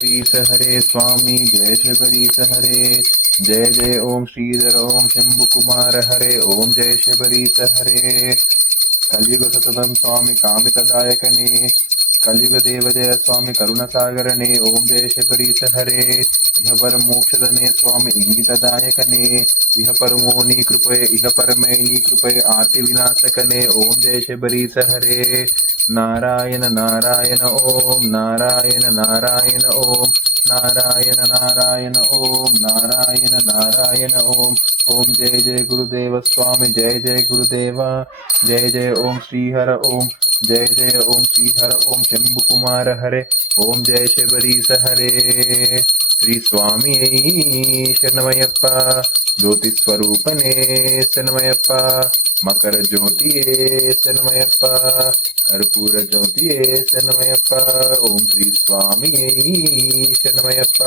शबरीश हरे स्वामी जय शबरीश हरे। जय जय ओम श्रीधर ओम शंभु कुमार हरे ओम जय शबरीश हरे। कलियुग सततम स्वामी कामितदायकने कलियुग देव जय स्वामी करुणसागरने ओम जय शबरीश हरे। इह पर मोक्षदने स्वामी इंगितदायकने इह परमोनि कृपये इह परमैनी कृपये आर्ति विनाशकने ओम जय शबरीश हरे। नारायण नारायण ओम नारायण नारायण ओम नारायण नारायण ओम नारायण नारायण ओम। ओम जय जय गुरुदेव स्वामी जय जय गुरुदेवा। जय जय ओम श्रीहर ओम जय जय ओम श्रीहर ओम शंभु कुमार हरे ओम जय शबरीश हरे। श्री स्वामी शरणमयप्प ज्योति स्वरूपने शरणमयप्प मकर ज्योतिये शरणमयप्प कर्पूर ज्योतिये शरणमयप्प ओम श्री स्वामी शरणमयप्प।